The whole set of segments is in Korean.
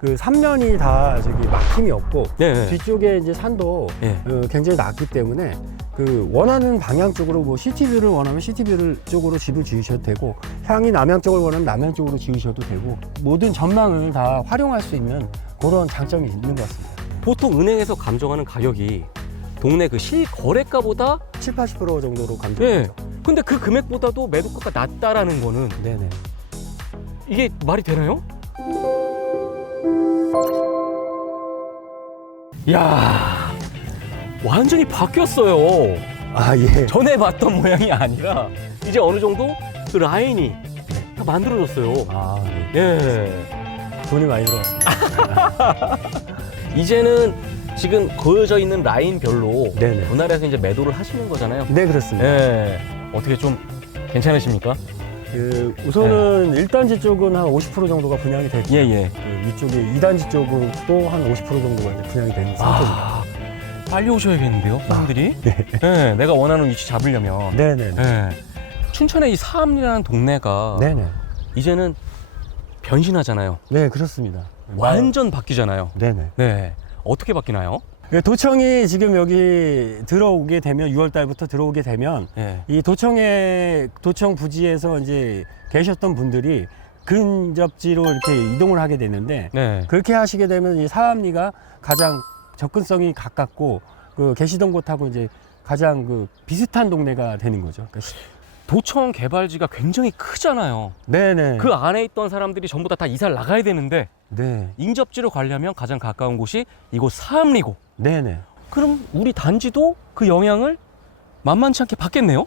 그 3면이 다 저기 막힘이 없고 네. 뒤쪽에 이제 산도 예. 어, 굉장히 낮기 때문에 그 원하는 방향 쪽으로 뭐 CT뷰를 원하면 CT뷰를 쪽으로 집을 지으셔도 되고 향이 남향 쪽을 원하면 남향 쪽으로 지으셔도 되고 모든 전망을 다 활용할 수 있는 그런 장점이 있는 것 같습니다. 보통 은행에서 감정하는 가격이 동네 그 실거래가보다 7, 80% 정도로 예. 감정하죠. 근데 그 금액보다도 매도가가 낮다라는 거는 네네. 이게 말이 되나요? 야 완전히 바뀌었어요. 아 예. 전에 봤던 모양이 아니라 이제 어느 정도 그 라인이 다 만들어졌어요. 아 예. 예. 돈이 많이 들어갔습니다. 이제는 지금 그어져 있는 라인별로 네네. 분할해서 이제 매도를 하시는 거잖아요. 네 그렇습니다. 예. 어떻게 좀 괜찮으십니까? 그 우선은 1단지 쪽은 한 50% 정도가 분양이 됐고 예, 예. 그 위쪽에 2단지 쪽은 또 한 50% 정도가 이제 분양이 된 상태입니다. 아, 빨리 오셔야겠는데요, 사람들이? 네. 예, 내가 원하는 위치 잡으려면. 네네네. 예. 춘천의 이 사암리라는 동네가 네네. 이제는 변신하잖아요. 네 그렇습니다. 완전 바뀌잖아요. 네네. 네. 어떻게 바뀌나요? 그 도청이 지금 여기 들어오게 되면 6월 달부터 들어오게 되면 예. 이 도청에 도청 부지에서 이제 계셨던 분들이 근접지로 이렇게 이동을 하게 되는데 네. 그렇게 하시게 되면 이 사암리가 가장 접근성이 가깝고 그 계시던 곳하고 이제 가장 그 비슷한 동네가 되는 거죠. 그러니까 시- 도청 개발지가 굉장히 크잖아요. 네네. 그 안에 있던 사람들이 전부 다, 다 이사를 나가야 되는데 네. 인접지로 가려면 가장 가까운 곳이 이곳 사암리고 네네. 그럼 우리 단지도 그 영향을 만만치 않게 받겠네요?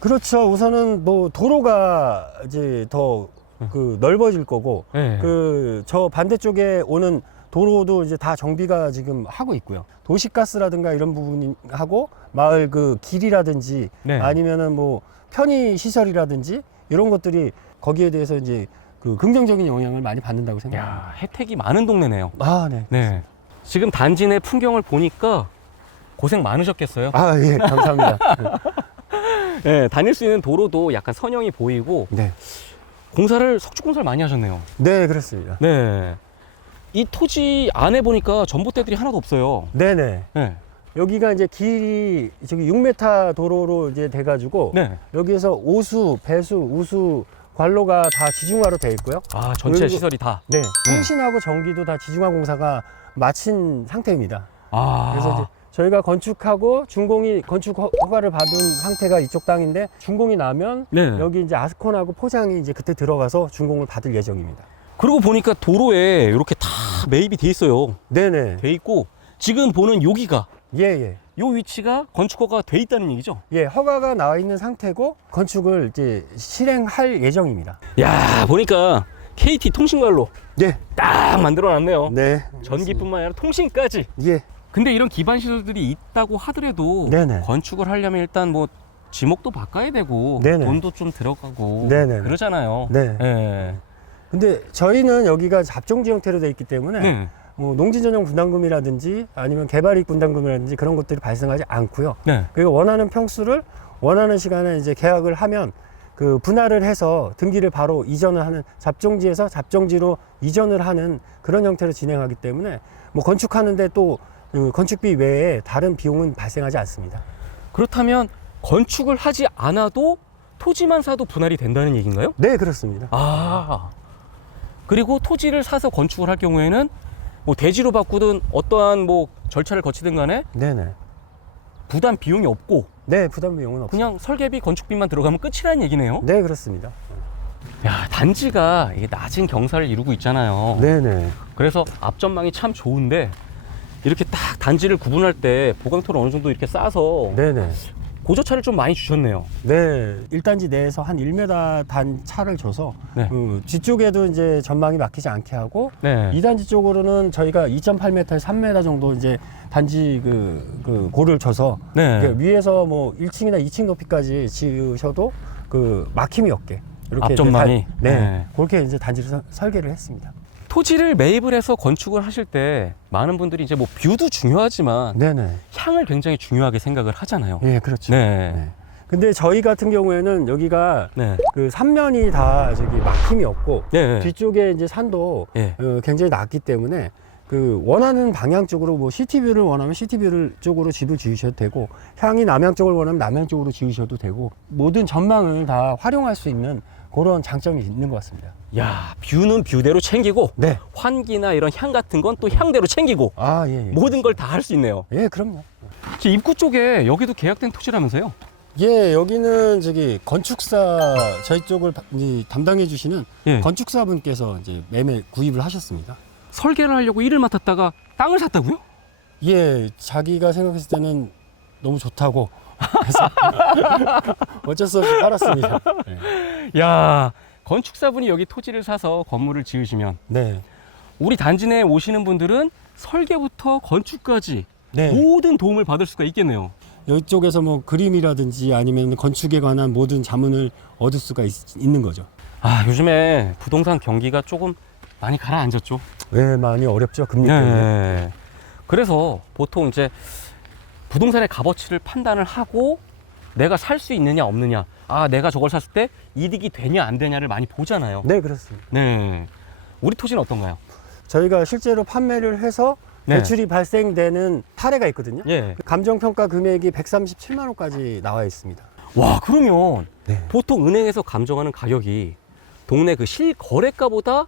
그렇죠. 우선은 뭐 도로가 이제 더 그 넓어질 거고 네. 그 저 반대쪽에 오는 도로도 이제 다 정비가 지금 하고 있고요. 도시가스라든가 이런 부분이 하고 마을 그 길이라든지 네. 아니면은 뭐 편의 시설이라든지 이런 것들이 거기에 대해서 이제 그 긍정적인 영향을 많이 받는다고 생각합니다. 야, 혜택이 많은 동네네요. 아, 네. 네. 지금 단지 내 풍경을 보니까 고생 많으셨겠어요. 아, 예, 감사합니다. 네, 다닐 수 있는 도로도 약간 선형이 보이고 네. 공사를 석축 공사를 많이 하셨네요. 네, 그렇습니다. 네. 이 토지 안에 보니까 전봇대들이 하나도 없어요. 네네. 네. 여기가 이제 길이 저기 6m 도로로 이제 돼가지고 네. 여기에서 오수, 배수, 우수, 관로가 다 지중화로 돼 있고요. 아, 전체 그리고- 시설이 다. 네, 통신하고 전기도 다 지중화 공사가 마친 상태입니다. 아. 그래서 이제 저희가 건축하고 준공이 건축 허- 허가를 받은 상태가 이쪽 땅인데 준공이 나면 네. 여기 이제 아스콘하고 포장이 이제 그때 들어가서 준공을 받을 예정입니다. 그리고 보니까 도로에 이렇게 다 매입이 돼 있어요. 네네. 돼 있고 지금 보는 여기가 예, 예. 요 위치가 건축허가 돼 있다는 얘기죠. 예, 허가가 나와 있는 상태고 건축을 이제 실행할 예정입니다. 야, 보니까 KT 통신관로 예. 딱 만들어 놨네요. 네. 전기뿐만 아니라 통신까지. 예. 근데 이런 기반 시설들이 있다고 하더라도 네네. 건축을 하려면 일단 뭐 지목도 바꿔야 되고 네네. 돈도 좀 들어가고 네네. 그러잖아요. 네. 네. 근데 저희는 여기가 잡종지 형태로 돼 있기 때문에 네. 뭐 농지 전용 분담금이라든지 아니면 개발 이익 분담금이라든지 그런 것들이 발생하지 않고요. 네. 그리고 원하는 평수를 원하는 시간에 이제 계약을 하면 그 분할을 해서 등기를 바로 이전을 하는 잡종지에서 잡종지로 이전을 하는 그런 형태로 진행하기 때문에 뭐 건축하는데 또 그 건축비 외에 다른 비용은 발생하지 않습니다. 그렇다면 건축을 하지 않아도 토지만 사도 분할이 된다는 얘기인가요? 네, 그렇습니다. 아. 그리고 토지를 사서 건축을 할 경우에는 뭐 대지로 바꾸든 어떠한 뭐 절차를 거치든 간에 네네. 부담 비용이 없고 네, 부담 비용은 없습니다. 그냥 설계비 건축비만 들어가면 끝이라는 얘기네요. 네, 그렇습니다. 야, 단지가 이게 낮은 경사를 이루고 있잖아요. 네네. 그래서 앞전망이 참 좋은데 이렇게 딱 단지를 구분할 때 보강토를 어느 정도 이렇게 싸서 네네. 고저차를 좀 많이 주셨네요. 네, 1단지 내에서 한 1m 단 차를 줘서 네. 그 뒤쪽에도 이제 전망이 막히지 않게 하고 네. 2단지 쪽으로는 저희가 2.8m, 3m 정도 이제 단지 그, 그 고를 줘서 네. 이게 위에서 뭐 1층이나 2층 높이까지 지으셔도 그 막힘이 없게 이렇게 이제 앞전망이? 단- 네, 네. 그렇게 이제 단지를 서- 설계를 했습니다. 토지를 매입을 해서 건축을 하실 때 많은 분들이 이제 뭐 뷰도 중요하지만 네네. 향을 굉장히 중요하게 생각을 하잖아요. 예, 그렇죠. 네. 네. 근데 저희 같은 경우에는 여기가 네. 그 삼면이 다 저기 막힘이 없고 네. 뒤쪽에 이제 산도 예. 어, 굉장히 낮기 때문에 그 원하는 방향 쪽으로 뭐 시티뷰를 원하면 시티뷰를 쪽으로 집을 지으셔도 되고 향이 남향 쪽을 원하면 남향 쪽으로 지으셔도 되고 모든 전망을 다 활용할 수 있는 그런 장점이 있는 것 같습니다. 야, 뷰는 뷰대로 챙기고 네. 환기나 이런 향 같은 건 또 향대로 챙기고 아 예. 예. 모든 걸 다 할 수 있네요. 예, 그럼요. 지금 입구 쪽에 여기도 계약된 토지라면서요? 예, 여기는 저기 건축사 저희 쪽을 바- 이 담당해 주시는 예. 건축사 분께서 이제 매매 구입을 하셨습니다. 설계를 하려고 일을 맡았다가 땅을 샀다고요? 예, 자기가 생각했을 때는 너무 좋다고 그래서 어쩔 수 없이 팔았습니다. 네. 야, 건축사분이 여기 토지를 사서 건물을 지으시면 네. 우리 단지 내에 오시는 분들은 설계부터 건축까지 네. 모든 도움을 받을 수가 있겠네요. 이쪽에서 뭐 그림이라든지 아니면 건축에 관한 모든 자문을 얻을 수가 있, 는 거죠. 아, 요즘에 부동산 경기가 조금 많이 가라앉았죠. 왜 많이 어렵죠? 금리 때문에. 네. 그래서 보통 이제 부동산의 값어치를 판단을 하고 내가 살 수 있느냐 없느냐. 아, 내가 저걸 샀을 때 이득이 되냐 안 되냐를 많이 보잖아요. 네, 그렇습니다. 네. 우리 토지는 어떤가요? 저희가 실제로 판매를 해서 네. 대출이 발생되는 사례가 있거든요. 예. 감정평가 금액이 137만 원까지 나와 있습니다. 와, 그러면 네. 보통 은행에서 감정하는 가격이 동네 그 실거래가보다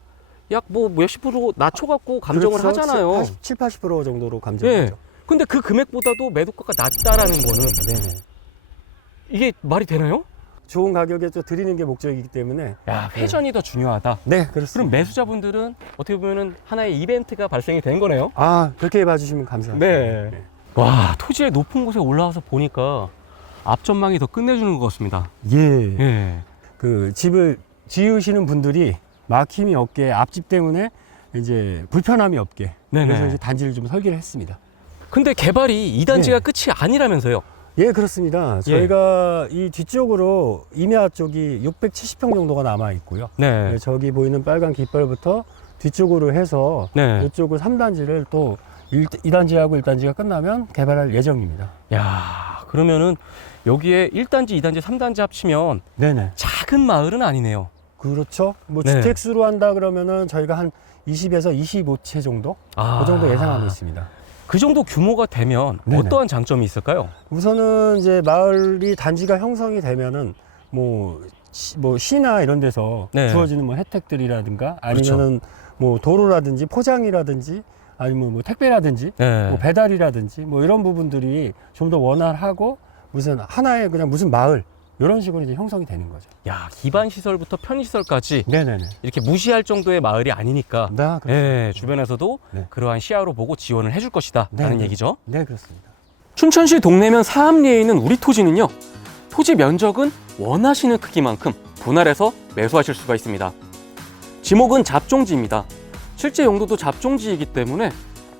약 뭐 몇십 프로 낮춰갖고 감정을 그렇죠. 하잖아요. 80, 7, 80% 정도로 예. 감정하죠. 근데 그 금액보다도 매도가가 낮다라는 거는 네. 이게 말이 되나요? 좋은 가격에 또 드리는 게 목적이기 때문에 야, 회전이 더 중요하다. 네, 그럼 그렇습니다. 매수자분들은 어떻게 보면은 하나의 이벤트가 발생이 된 거네요. 아, 그렇게 봐주시면 감사합니다. 네. 와, 토지의 높은 곳에 올라와서 보니까 앞전망이 더 끝내주는 것 같습니다. 예. 예. 그 집을 지으시는 분들이 막힘이 없게 앞집 때문에 이제 불편함이 없게 네네. 그래서 이제 단지를 좀 설계를 했습니다. 근데 개발이 이 단지가 네. 끝이 아니라면서요. 예, 그렇습니다. 예. 저희가 이 뒤쪽으로 임야 쪽이 670평 정도가 남아 있고요. 네. 네, 저기 보이는 빨간 깃발부터 뒤쪽으로 해서 네. 이쪽을 3단지를 또 1, 2단지하고 1단지가 끝나면 개발할 예정입니다. 야, 그러면은 여기에 1단지, 2단지, 3단지 합치면 네네. 작은 마을은 아니네요. 그렇죠. 뭐 네. 주택수로 한다 그러면은 저희가 한 20에서 25채 정도 아. 그 정도 예상하고 있습니다. 그 정도 규모가 되면 네네. 어떠한 장점이 있을까요? 우선은 이제 마을이 단지가 형성이 되면은 뭐, 시, 뭐 시나 이런 데서 네. 주어지는 뭐 혜택들이라든가 그렇죠. 아니면은 뭐 도로라든지 포장이라든지 아니면 뭐 택배라든지 네. 뭐 배달이라든지 뭐 이런 부분들이 좀 더 원활하고 무슨 하나의 그냥 무슨 마을 이런 식으로 이제 형성이 되는 거죠. 야, 기반 시설부터 편의 시설까지 네네네. 이렇게 무시할 정도의 마을이 아니니까 네, 그렇, 예, 주변에서도 네. 그러한 시야로 보고 지원을 해줄 것이다 네, 라는 네. 얘기죠. 네 그렇습니다. 춘천시 동래면 사암리에 있는 우리 토지는요. 토지 면적은 원하시는 크기만큼 분할해서 매수하실 수가 있습니다. 지목은 잡종지입니다. 실제 용도도 잡종지이기 때문에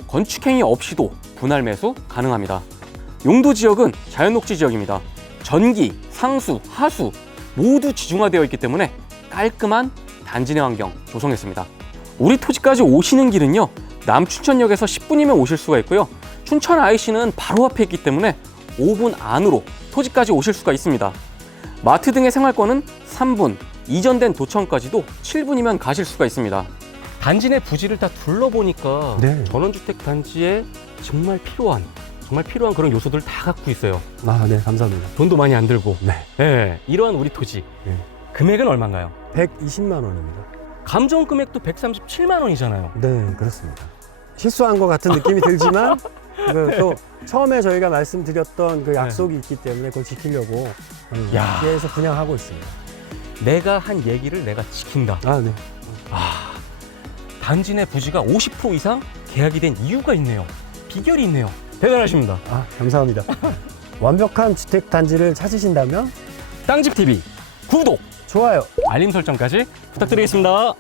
건축행위 없이도 분할 매수 가능합니다. 용도 지역은 자연녹지 지역입니다. 전기, 상수, 하수 모두 지중화되어 있기 때문에 깔끔한 단지 내 환경 조성했습니다. 우리 토지까지 오시는 길은요. 남춘천역에서 10분이면 오실 수가 있고요. 춘천 IC는 바로 앞에 있기 때문에 5분 안으로 토지까지 오실 수가 있습니다. 마트 등의 생활권은 3분, 이전된 도청까지도 7분이면 가실 수가 있습니다. 단지 내 부지를 다 둘러보니까 네. 전원주택 단지에 정말 필요한 정말 필요한 그런 요소들을 다 갖고 있어요. 아, 네 감사합니다. 돈도 많이 안 들고. 네. 예, 이러한 우리 토지. 네. 금액은 얼마인가요? 120만 원입니다. 감정 금액도 137만 원이잖아요. 네, 그렇습니다. 실수한 것 같은 느낌이 들지만 그또 처음에 저희가 말씀드렸던 그 약속이 있기 때문에 그걸 지키려고 음, 야. 계속 분양하고 있습니다. 내가 한 얘기를 내가 지킨다. 아, 네. 아, 단지 내 부지가 50% 이상 계약이 된 이유가 있네요. 비결이 있네요. 대단하십니다. 아, 감사합니다. 완벽한 주택 단지를 찾으신다면 땅집 TV 구독, 좋아요. 알림 설정까지 부탁드리겠습니다.